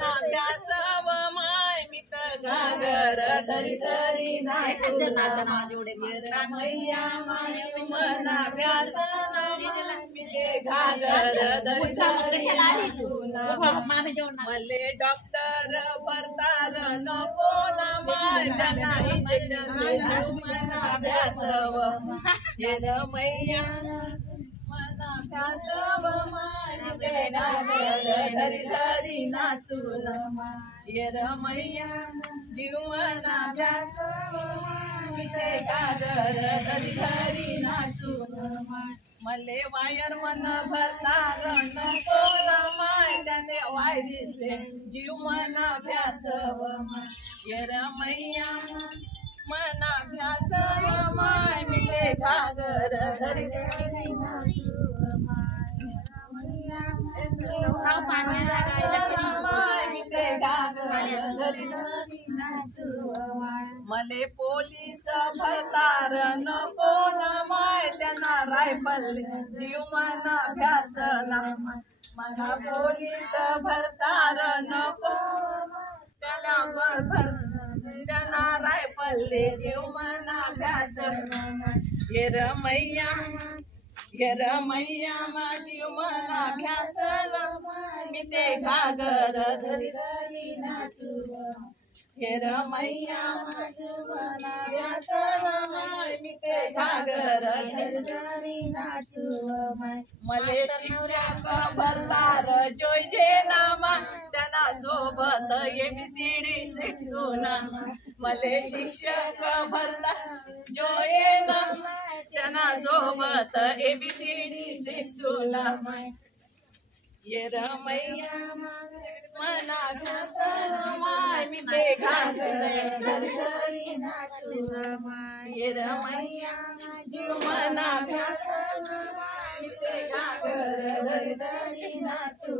मना प्यासव माय मी तर घागर धरी धरी मैया माय मना प्यासन मी ते घागर धरी धरी मले डॉक्टर भरतार नको ना माय त्यांना इंजेक्शन मना प्यासव मैया मना प्यासव माय मी ते घागर धरी धरी नाचून मैया जीवना प्यासव मी ते घागर धरी धरी नाचून मले वायर मन भरतार नको ना माय त्याने वाय दिसले जीव मना प्यासव मैया मना प्यासव माय मी ते घागर धरी धरी मले पोलीस भरतार नको ना माय त्यांना रायफल जीव मना भ्यासना मला पोलीस भरतार नको त्यांना रायफल जीव मना भ्यासना मैया माझी मना भ्यासना मी ते घागर धरी धरी नाचू मैया माझी मना भ्यासना मी ते घागर धरी धरी नाचू मले शिक्षक भरतार जोयजे नामा त्यांना सोबत ABCD शिकसून मले शिक्षक भरतार जोये ना त्यांना सोबत ABCD शिकसून मैया मना भ्यासना माय मी ते घागर धरी धरी नाचू मैया जीव मना भ्यासना माय मी ते घागर धरी धरी नाचू